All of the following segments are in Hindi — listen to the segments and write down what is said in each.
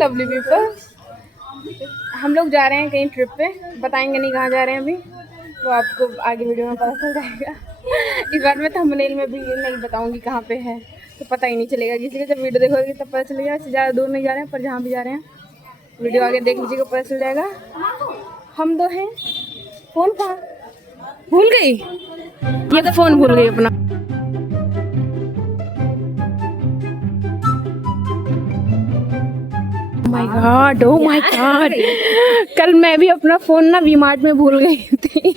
Lovely people. हम लोग जा रहे हैं कहीं ट्रिप पे, बताएंगे नहीं कहाँ जा रहे हैं अभी, वो आपको आगे वीडियो में पता चल जाएगा। इस बार मैं थंबनेल में भी नहीं बताऊंगी कहाँ पे है, तो पता ही नहीं चलेगा किसी को। जब वीडियो देखोगे तब पता चलेगा। ज़्यादा दूर नहीं जा रहे हैं, पर जहाँ भी जा रहे हैं वीडियो आगे देख लीजिएगा, पता चल जाएगा। हम दो हैं। फ़ोन कहाँ भूल गई, ये तो फ़ोन भूल गई अपना। My God, oh my God, कल मैं भी अपना फ़ोन ना वी-मार्ट में भूल गई थी।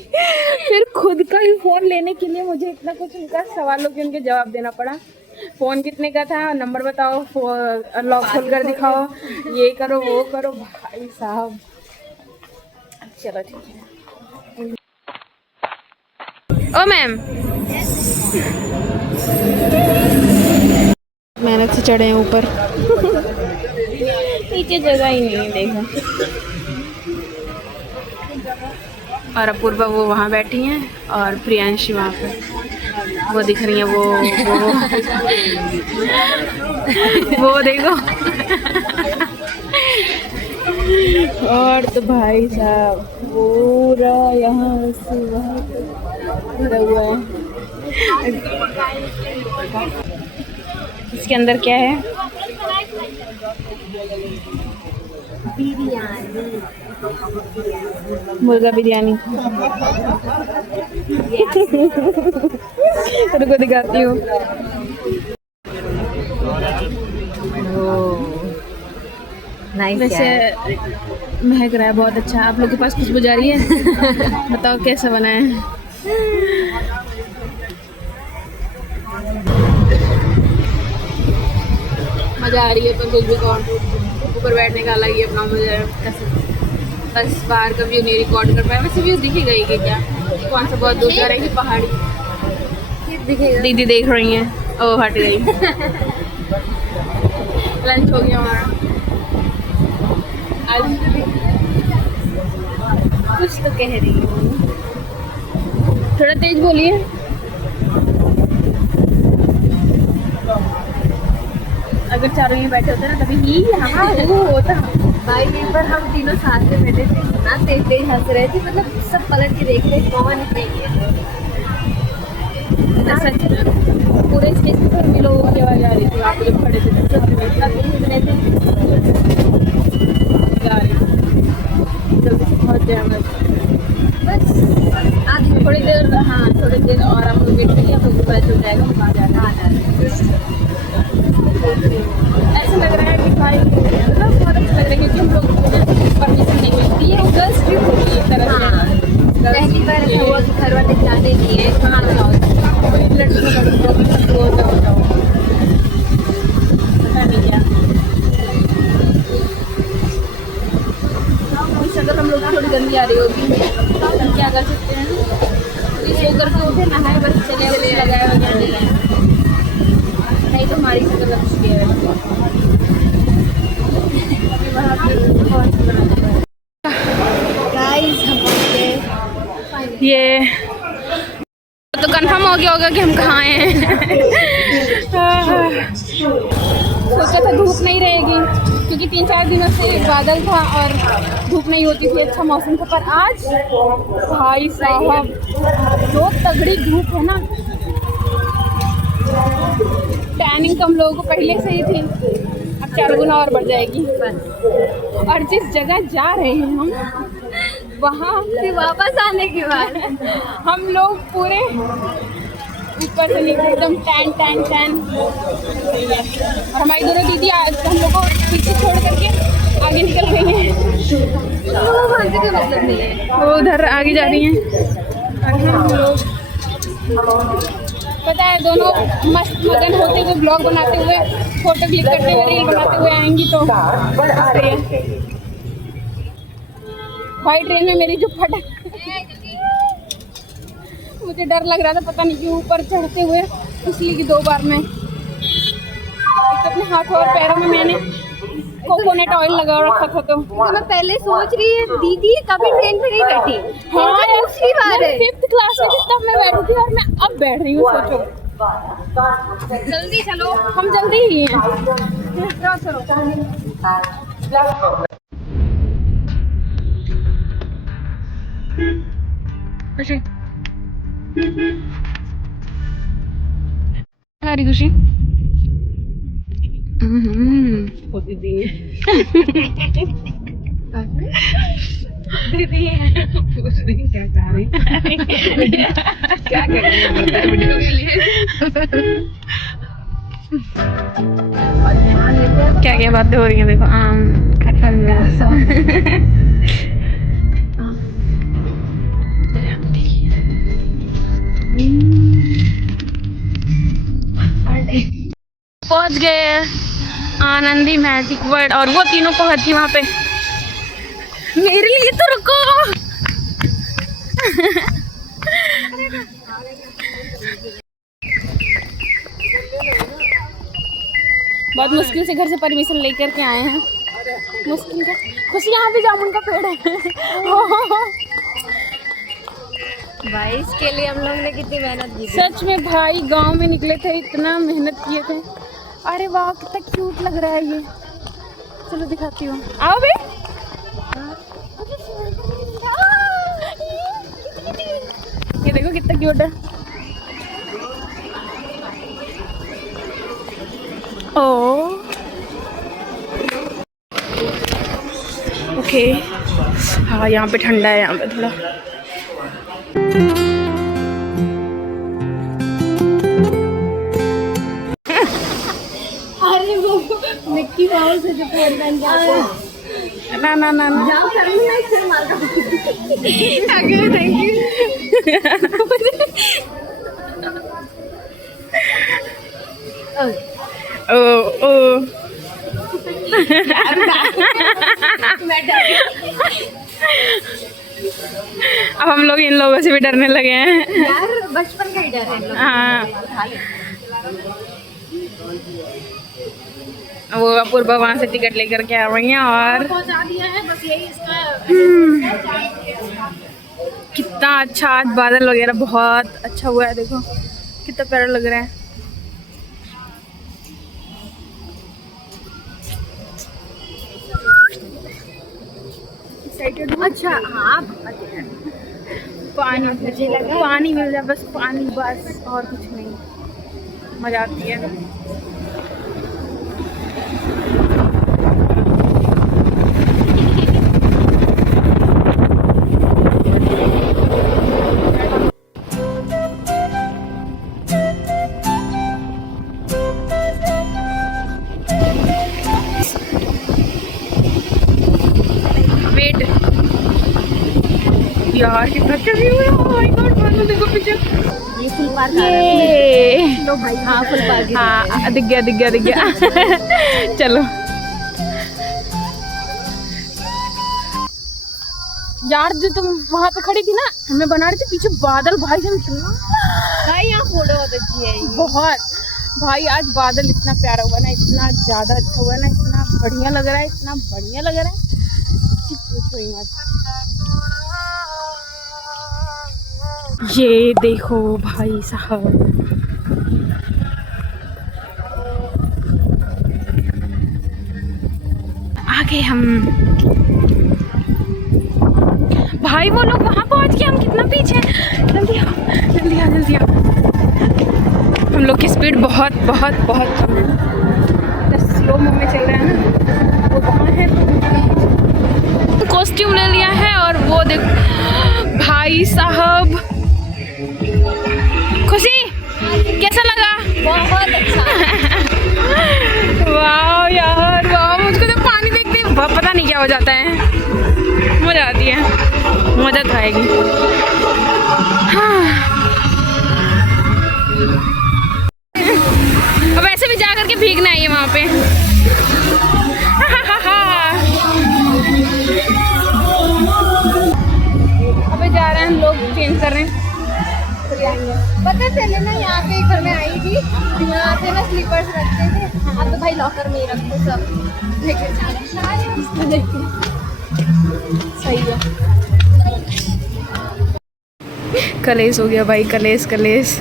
फिर खुद का ही फ़ोन लेने के लिए मुझे इतना कुछ उनका सवालों के उनके जवाब देना पड़ा। फ़ोन कितने का था, नंबर बताओ, लॉक खोल कर दिखाओ, ये करो वो करो। भाई साहब चलो ठीक है। ओ मैम, मेहनत से चढ़े हैं ऊपर। नीचे जगह ही नहीं देखा। और अपूर्वा वो वहाँ बैठी हैं और प्रियांशी वहाँ पे वो दिख रही है। वो देखो। और तो भाई साहब पूरा यहाँ से वहाँ भरा हुआ है। इसके अंदर क्या है? बिरयानी, मुर्गा बिरयानी। रुको दिखाती हूँ। वैसे महक रहा है बहुत अच्छा। आप लोग के पास खुशबू जा रही है? बताओ कैसा बना है? मज़ा आ रही है, पर कुछ भी कहो, ऊपर बैठने का अलग ही अपना मजा है। बस बाहर का व्यू नहीं रिकॉर्ड कर पाया। वैसे व्यू दिखेगा ही कि क्या, कौन सा बहुत दूर जा रही है पहाड़ी दिखेगा। दीदी देख रही हैं। ओ हट गई। लंच हो गया हमारा। आज कुछ तो कह रही हूँ, थोड़ा तेज बोलिए। अगर चारों ही बैठे होते ना तभी ही हाँ वो होता। भाई पर हम तीनों साथ में बैठे थे ना, तेज तेज हंस रहे थे, मतलब सब पलट के देख रहे कौन नहीं है। सच में पूरे स्टेज पर भी लोगों की आवाज़ आ रही थी। आप जब खड़े थे बहुत जय बस आज थोड़ी देर, हाँ थोड़ी देर और हम लोग वेट करिए, हम लोग पता चल जाएगा हम कहाँ जाना है। ऐसा लग रहा है कि भाई मतलब बहुत अच्छा लग रहा है, क्योंकि हम लोग परमिशन नहीं मिलती है। गर्ल्स ट्रिप होती है एक तरह से। पहली बार ऐसा हुआ कि घर वाले जाने दिए कहाँ जाओ, लड़कियों जाओ पता नहीं क्या। अगर हम लोग थोड़ी गंदी आ रही होगी हम क्या कर सकते हैं? सो करके उठे नहाए बस चले लगाए वगैरह नहीं तो हमारी शक्ल अच्छी है। ये तो कंफर्म हो गया होगा कि हम कहाँ हैं। सोचा था धूप नहीं रहेगी, क्योंकि 3-4 दिनों से बादल था और धूप नहीं होती थी, अच्छा मौसम था। पर आज भाई साहब जो तगड़ी धूप है ना, टैनिंग कम लोगों को पहले से ही थी, अब 4 गुना और बढ़ जाएगी। और जिस जगह जा रहे हैं हम, वहाँ से वापस आने के बाद हम लोग पूरे ऊपर से निकले एकदम टैन। और हमारी दोनों दीदी आज हम लोग को पीछे छोड़ करके आगे निकल गई हैं। मतलब नहीं है, वो उधर आगे जा रही हैं। और हम लोग पता है दोनों मस्त मगन होते हुए ब्लॉग बनाते हुए, फोटो क्लिक करते हुए, रील बनाते हुए आएंगी। तो भाई ट्रेन में मेरी जो फटक, मुझे डर लग रहा था, पता नहीं क्यों ऊपर चढ़ते हुए इसलिए कि 2 बार मैं अपने हाथों और पैरों में मैंने कोकोनट ऑयल लगा रखा था। तो मैं पहले सोच रही है दीदी कभी ट्रेन पे नहीं बैठी। हाँ दूसरी बार है, 5th क्लास में थी तब मैं बैठी थी और मैं अब बैठ रही हूँ। सोचो जल्दी चलो, हम जल्दी ही हैं। चलो खुशी आ रही खुशी होती थी दीदी पूछ रही क्या कह रही क्या कर रही है वीडियो के लिए क्या क्या बातें हो रही हैं देखो आम कटहल पहुंच गए आनंदी मैजिक वर्ल्ड और वो तीनों पहुंच गई वहां पे। मेरे लिए तो रुको। बहुत मुश्किल से घर से परमिशन लेकर के आए हैं। मुश्किल का खुशी यहाँ भी जामुन का पेड़ है। भाई इसके लिए हम लोग ने कितनी मेहनत की। सच में भाई गांव में निकले थे इतना मेहनत किए थे। अरे वाह कितना क्यूट लग रहा है ये। चलो दिखाती हूँ आओ बे। ये देखो कितना क्यूट है। ओ ओके हाँ यहाँ पे ठंडा है यहाँ पे थोड़ा। अरे वो मिक्की माउस से जो पेन पहन के आते हैं। ना ना ना ना जाओ कर लो ना इससे मार दो। आगे थैंक यू। ओ ओ अब हम लोग इन लोगों से भी डरने लगे हैं। यार बचपन का ही डर है इन लोगों को। हाँ वो अपूर्वा वहाँ से टिकट लेकर के आ रही हैं और पहुंचा दिया है बस यही इसका। कितना अच्छा आज बादल वगैरह बहुत अच्छा हुआ है। देखो कितना प्यारा लग रहा है। अच्छा हाँ पानी मुझे लगा पानी मिल जाए बस पानी बस और कुछ नहीं। मजा आती है। वेट यार कितना अच्छा व्यू है। ओह माय गॉड मानो देखो पीछे ये फुल पार्क आ रहा है। ये लो भाई हाँ फुल पार्क है। हाँ दिख गया दिख गया दिख गया। चलो यार जो तुम वहाँ पे खड़ी थी ना हमें बना रही थी पीछे बादल भाई जम भाई यहाँ फोटो बहुत अच्छी है। बहुत भाई आज बादल इतना प्यारा हुआ ना इतना ज़्यादा अच्छा हुआ ना इतना बढ़िया लग रहा है इतना बढ़िया लग रहा है। पूछो ही मत। ये देखो भाई साहब आगे हम भाई वो लोग वहाँ पहुँच गए हम कितना पीछे। जल्दी आओ जल्दी आओ जल्दी आओ। हम लोग की स्पीड बहुत बहुत बहुत कम है। स्लो मूव में चल रहा है ना वो वहाँ है। कॉस्ट्यूम ले लिया है और वो देख भाई साहब। खुशी कैसा लगा? बहुत अच्छा। वाह यार वाह मुझको तो पानी देखते ही पता नहीं क्या हो जाता है। मजा आती है मजा तो आएगी। हाँ अब ऐसे भी जा करके भीगना है वहाँ पे। अबे जा रहे हैं हम लोग चेंज कर रहे हैं। पता चले ना यहाँ पे एक बार मैं आई थी यहाँ पे ना स्लीपर्स रखते थे। अब तो भाई लॉकर में ही रखते सब। सही है। कलेश हो गया भाई कलेश कलेश।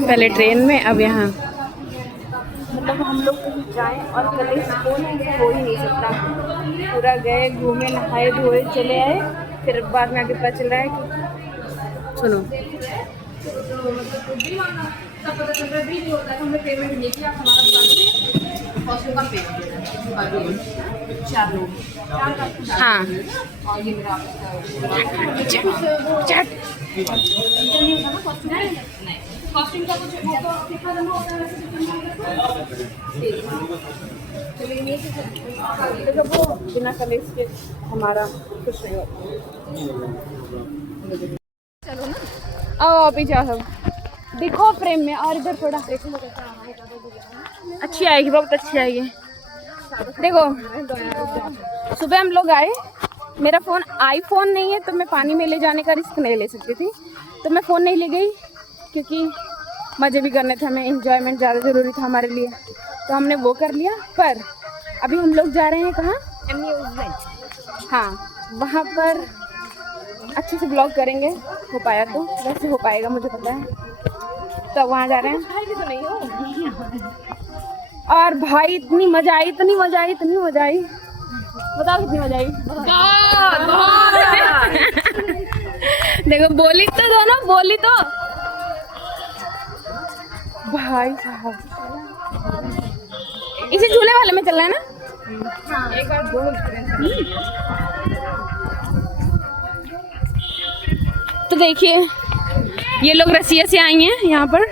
पहले ट्रेन में अब यहाँ मतलब हम लोग जाएं और कल स्कूल हो ही नहीं सकता। पूरा गए, घूमे, नहाए धोए चले आए, फिर बाद में आगे पता चल रहा है कि सुनो तब पता चल रहा है नहीं होता है, हमने पेमेंट नहीं किया, हमारा हॉस्टल का पेमेंट 4 लोग। हाँ और ये मेरा कॉस्टिंग का कुछ वो बिना कलेक्स के हमारा कुछ नहीं होता। चलो ना आओ पीछे सब दिखो फ्रेम में, और इधर थोड़ा अच्छी आएगी, बहुत अच्छी आएगी। देखो सुबह हम लोग आए, मेरा फ़ोन आईफोन नहीं है तो मैं पानी में ले जाने का रिस्क नहीं ले सकती थी, तो मैं फ़ोन नहीं ले गई क्योंकि मज़े भी करने थे, हमें एंजॉयमेंट ज़्यादा ज़रूरी था हमारे लिए, तो हमने वो कर लिया। पर अभी हम लोग जा रहे हैं कहाँ, हाँ वहाँ पर अच्छे से ब्लॉग करेंगे, हो पाया तो, वैसे हो पाएगा मुझे पता है, तो वहाँ जा रहे हैं। तो नहीं हो और भाई इतनी मज़ा आई, इतनी मज़ा आई, इतनी मज़ा आई, बताओ कितनी मज़ा आई। देखो बोली तो दोनों, बोली तो भाई साहब इसी झूले वाले में चल रहा है ना। हाँ। एक बार दो तो देखिए ये लोग रसिया से आई हैं यहाँ पर।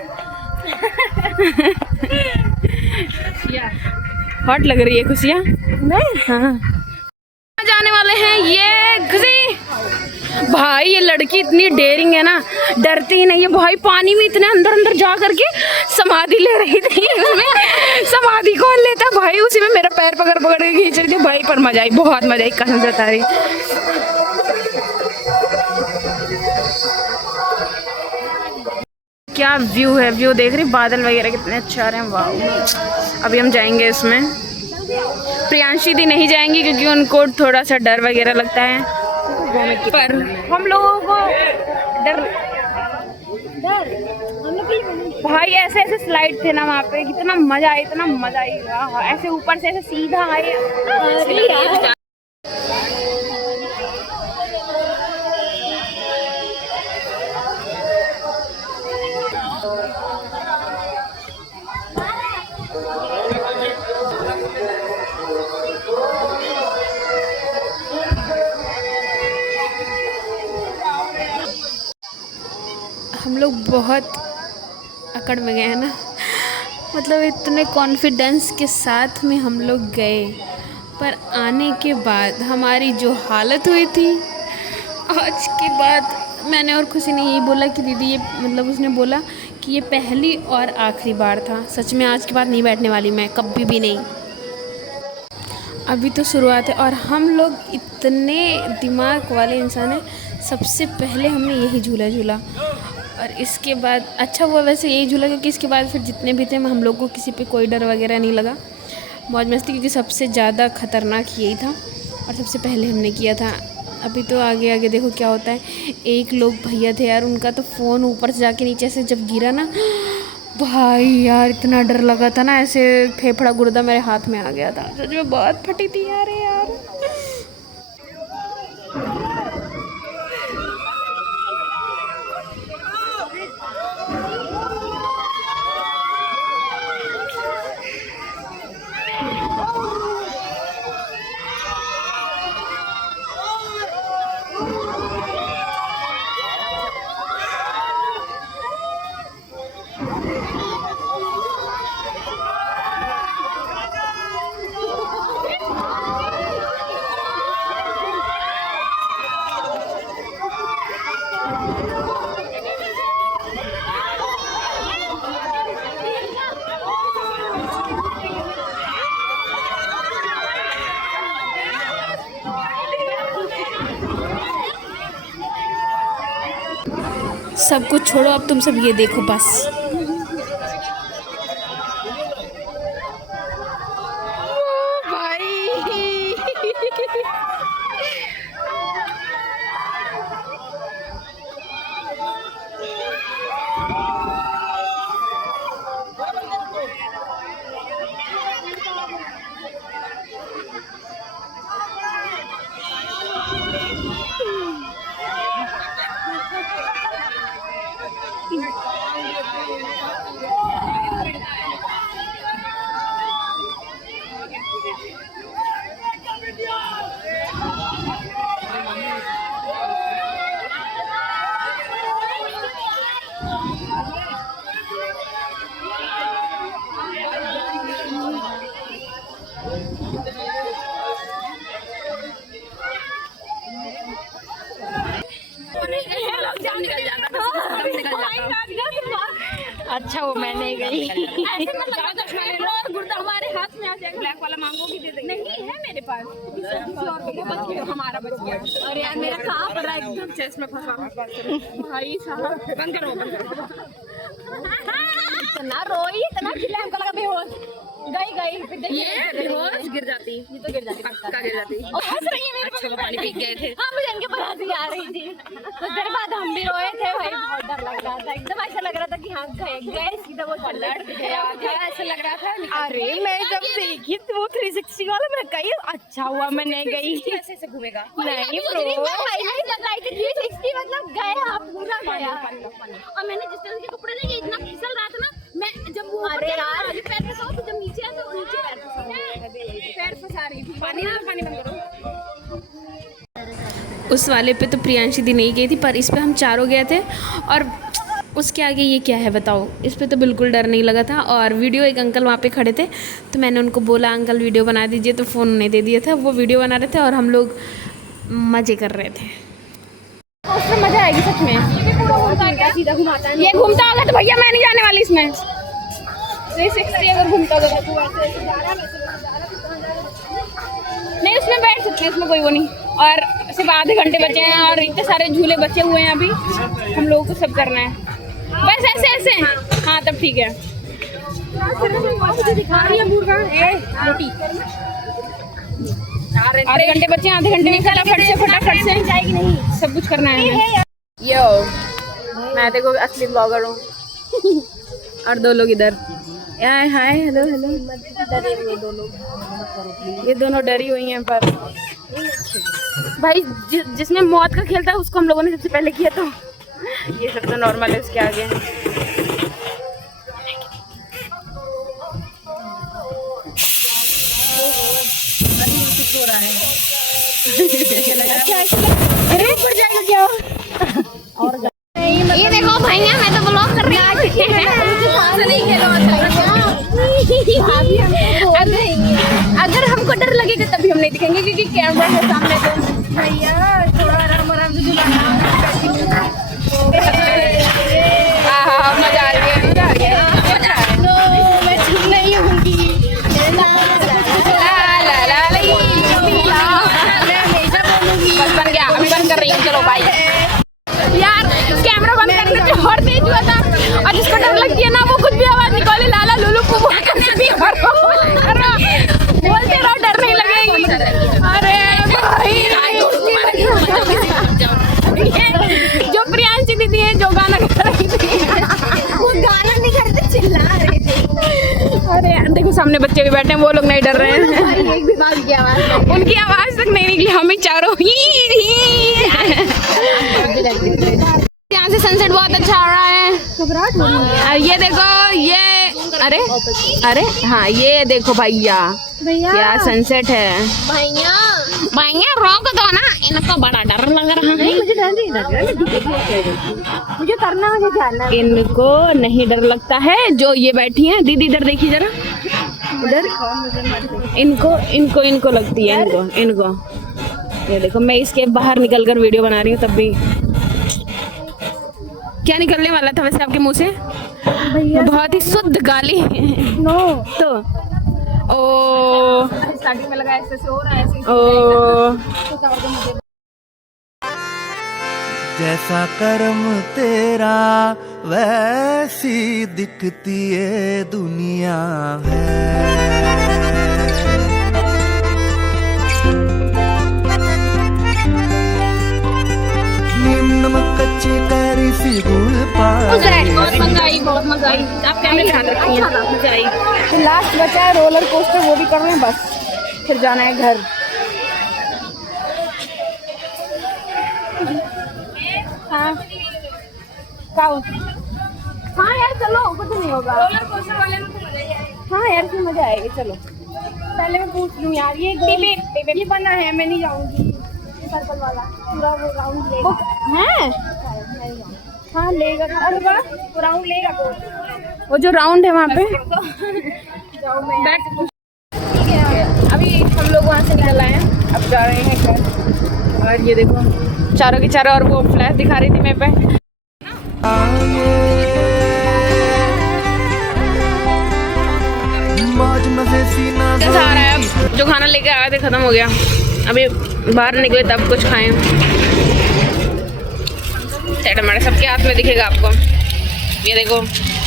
हॉट लग रही है खुशियाँ नहीं। हाँ जाने वाले हैं ये खुशी। भाई ये लड़की इतनी डेयरिंग है ना, डरती ही नहीं है भाई, पानी में इतने अंदर अंदर जा करके समाधि ले रही थी, उसमें समाधि कौन लेता भाई, उसी में मेरा पैर पकड़ पकड़ के खींच रही थी भाई, पर मजा आई, बहुत मजा आई, कसम से बता रही। क्या व्यू है, व्यू देख रही, बादल वगैरह कितने अच्छे आ रहे हैं, वाह। अभी हम जाएंगे इसमें, प्रियांशी दी नहीं जाएंगी क्योंकि उनको थोड़ा सा डर वगैरह लगता है, पर हम लोगों को डर भाई ऐसे ऐसे स्लाइड थे ना वहाँ पे, कितना मजा आया, इतना मजा आया, ऐसे ऊपर से ऐसे सीधा आए। हम लोग बहुत अकड़ में गए हैं ना, मतलब इतने कॉन्फिडेंस के साथ में हम लोग गए, पर आने के बाद हमारी जो हालत हुई थी, आज के बाद मैंने और खुशी ने यही बोला कि दीदी ये मतलब उसने बोला कि ये पहली और आखिरी बार था, सच में आज के बाद नहीं बैठने वाली मैं कभी भी नहीं, अभी तो शुरुआत है। और हम लोग इतने दिमाग वाले इंसान हैं, सबसे पहले हमने यही झूला झूला, और इसके बाद अच्छा हुआ वैसे यही झूला क्योंकि इसके बाद फिर जितने भी थे हम लोग को किसी पे कोई डर वगैरह नहीं लगा, मौज मस्ती, क्योंकि सबसे ज़्यादा ख़तरनाक यही था और सबसे पहले हमने किया था। अभी तो आगे आगे देखो क्या होता है। एक लोग भैया थे यार, उनका तो फ़ोन ऊपर से जाके नीचे से जब गिरा ना भाई यार, इतना डर लगा था ना, ऐसे फेफड़ा गुर्दा मेरे हाथ में आ गया था, सच में बहुत फटी थी यार। सब कुछ छोड़ो, अब तुम सब ये देखो बस। अच्छा वो मैं नहीं गई। गुर्दा हमारे हाथ में आ जाएगा, ब्लैक वाला मांगोगी दे देंगे। नहीं है मेरे पास, हमारा बच गया। और यार मेरा कहाँ पर एकदम चेस्ट में फंसा भाई साहब। बंद करो बंद करो। इतना रोई, इतना चिल्लाए, हमको लगा बेहोश। गई ये बेहोश गिर जाती, ये तो गिर जाती, पक्का गिर जाती। और हंस रही है मेरे अच्छा वो पानी पी गए थे। हाँ मुझे इनके पर हंसी आ रही थी। कुछ देर बाद हम भी रोए थे भाई, बहुत डर लग रहा था, एकदम ऐसा लग रहा था कि हाँ गए सीधा वो पलट गया था, ऐसा लग रहा था। अरे मैं जब देखी तो वो 360 वाला मैं कही अच्छा हुआ मैं नहीं गई। ऐसे से घूमेगा नहीं ब्रो, पहले ही बताई थी 360 मतलब गया पूरा गया। और मैंने जिस तरह के कपड़े देखे इतना फिसल रहा था ना, मैं जब वो अरे यार पैर फंसा तो जब नीचे आया तो नीचे पैर फंसा रही थी। पानी बंद करो। उस वाले पे तो प्रियांशी दी नहीं गई थी, पर इस पे हम चारों गए थे। और उसके आगे ये क्या है बताओ, इस पे तो बिल्कुल डर नहीं लगा था। और वीडियो एक अंकल वहाँ पे खड़े थे, तो मैंने उनको बोला अंकल वीडियो बना दीजिए, तो फ़ोन उन्हें दे दिया था। वो वीडियो बना रहे थे और हम लोग मज़े कर रहे थे। उसमें मज़ा आएगी सच में। सीधा घुमाता है, ये घूमता होगा तो भैया मैं नहीं जाने वाली इसमें। 360 अगर घूमता होगा तो नहीं, उसमें बैठ सकते हैं, उसमें कोई वो नहीं। और सिर्फ आधे घंटे बचे हैं और इतने सारे झूले बचे हुए हैं अभी, हम लोगों को सब करना है। बस ऐसे ऐसे, हाँ तब ठीक है। दिखा रही है रोटी। आधे घंटे बचे हैं, आधे घंटे में फटाफट से जाएगी नहीं, सब कुछ करना है हमें। यो मैं देखो असली ब्लॉगर हूँ। और दो लोग इधर, हाय हाय हेलो हेलो। ये दोनों डरी हुई हैं, पर भाई जिसने मौत का खेल था उसको हम लोगों ने सबसे पहले किया, तो ये सब तो नॉर्मल है उसके आगे। अरे ऊपर जाएगा क्या? और ये देखो भैया मैं तो ब्लॉग कर रही हूँ। अगर हमको डर लगेगा तभी हम नहीं दिखेंगे, क्योंकि कैमरा है सामने। तो भैया थोड़ा आराम से मजा आ गया, मजा आ गया। मैं ठीक नहीं होंगी। बस बन गया, अभी बंद कर रही हूँ। चलो बाय यार, कैमरा बंद करने से और तेज हुआ था, और जिसको डर लगती है ना वो कुछ भी आवाज निकाले, लाला लुलू बोलते रहो, डर नहीं लगेगी। अरे भाई जो प्रियांशी दीदी है जो गाना गा रही थी, वो गाना नहीं करते, चिल्ला रहे थे। अरे देखो सामने बच्चे भी बैठे हैं, वो लोग नहीं डर रहे हैं। एक भी बात की आवाज, उनकी आवाज तक नहीं निकली, हमें चारों यहाँ से सनसेट बहुत अच्छा आ रहा है। ये देखो ये, अरे अरे हाँ ये देखो भैया क्या सनसेट है। भैया रोक दो ना, इनको बड़ा डर लग रहा है। मुझे डर नहीं लग रहा, मुझे करना, मुझे जानना। इनको नहीं डर लगता है, जो ये बैठी हैं। दीदी इधर देखिए जरा, इधर इनको लगती है, इनको ये देखो। मैं इसके बाहर निकल कर वीडियो बना रही हूँ, तब भी क्या निकलने वाला था वैसे आपके मुंह से? बहुत ही शुद्ध गाली। नो तो ओ स्टार्टिंग में लगा ऐसे हो रहा है, ऐसे ओ जैसा कर्म तेरा वैसी दिखती ये दुनिया है। नमक कच्ची कैरी सी गुड़ बहुत मजा आई, बहुत मजा आई। आप कैमरे ध्यान रखिए, मजा आई। तो लास्ट बचा है रोलर कोस्टर, वो भी कर रहे हैं, बस फिर जाना है घर। हाँ हाँ यार चलो कुछ नहीं होगा। रोलर कोस्टर वाले में तो मजा ही आएगा। हाँ यार फिर मजा आएगी। चलो पहले मैं पूछ लूँ यार, ये ये बना है, मैं नहीं जाऊँगी। सर्कल वाला पूरा वो राउंड लेगा है। हाँ लेगा। अरे वाह, वो राउंड लेगा वो जो राउंड है वहाँ पे। जाओ मैं बैठ। अभी हम लोग वहाँ से निकल आए हैं, अब जा रहे हैं घर। और ये देखो चारों के चारों, और वो फ्लैश दिखा रही थी मेरे पे। मौज मजे सीना कैसा आ रहा है? जो खाना लेके आए थे खत्म हो गया, अभी बाहर निकले तब कुछ खाएं। सेट हमारे सबके हाथ में दिखेगा आपको। ये देखो,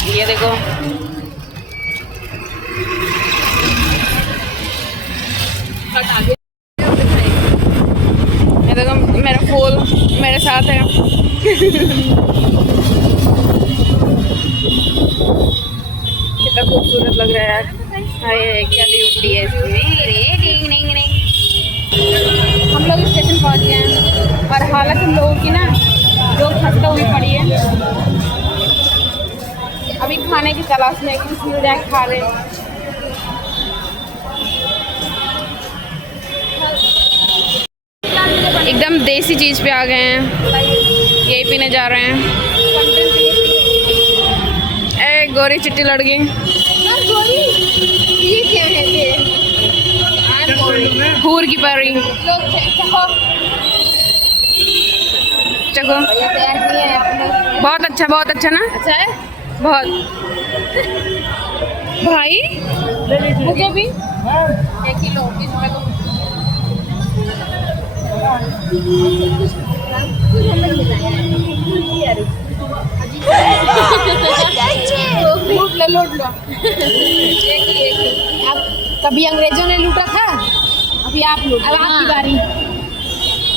ये देखो, ये देखो मेरा फूल मेरे साथ है। कितना खूबसूरत लग रहा है यार। हाय क्या ब्यूटी है इसमें। हम लोग स्टेशन पहुंच गए हैं और हालत हम लोगों की ना जो खस्ता हुई पड़ी है। अभी खाने की तलाश में कुछ मिल जाए खा रहे हैं। एकदम देसी चीज पे आ गए हैं, यही पीने जा रहे हैं। ए गोरी चिट्टी लड़की, ये क्या है ये? हूर की परी। लोग चखो, ये तैयार किए हैं अपने। बहुत अच्छा ना। अच्छा है। बहुत भाई मुझे भी 1 किलो इसमें तो लूट लो। अब कभी अंग्रेजों ने लूटा था, अभी आप लूट। अब आपकी बारी।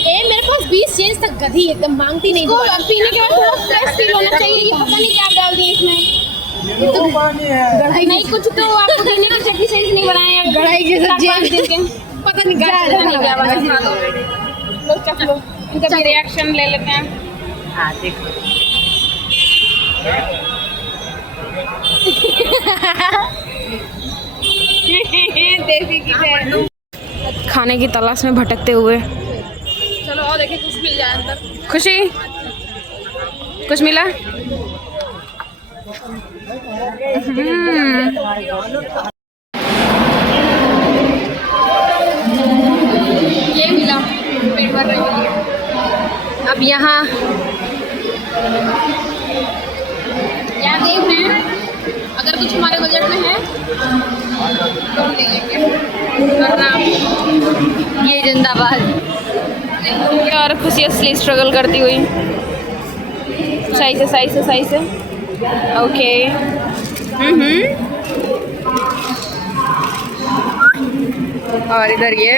ए मेरे पास 20 चेंज तक गधी एकदम मांगती नहीं। पीने के बाद थोड़ा फ्रेश फील होना चाहिए। ये पता नहीं क्या डाल दिए इसमें। नहीं कुछ तो आपको देने की चटनी सही नहीं बनाया। गढ़ाई के साथ पता नहीं क्या बना। लो चख लो, इनका भी रिएक्शन ले लेते हैं। हाँ देखो देसी की है। खाने की तलाश में भटकते हुए। चलो और देखिए कुछ मिल जाए अंदर। खुशी कुछ मिला? ये मिला पेट भरने के लिए। अब यहाँ देख रहे हैं, अगर कुछ हमारे बजट में है तो हम ले लेंगे, वरना ये जिंदाबाद। और खुशी असली स्ट्रगल करती हुई। सही से ओके। और इधर ये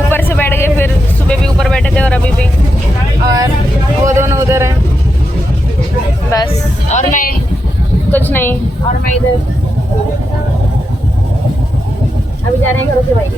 ऊपर से बैठ गए, फिर सुबह भी ऊपर बैठे थे और अभी भी, और वो दोनों उधर हैं बस। और मैं कुछ नहीं, और मैं इधर। अभी जा रहे हैं घरों से भाई।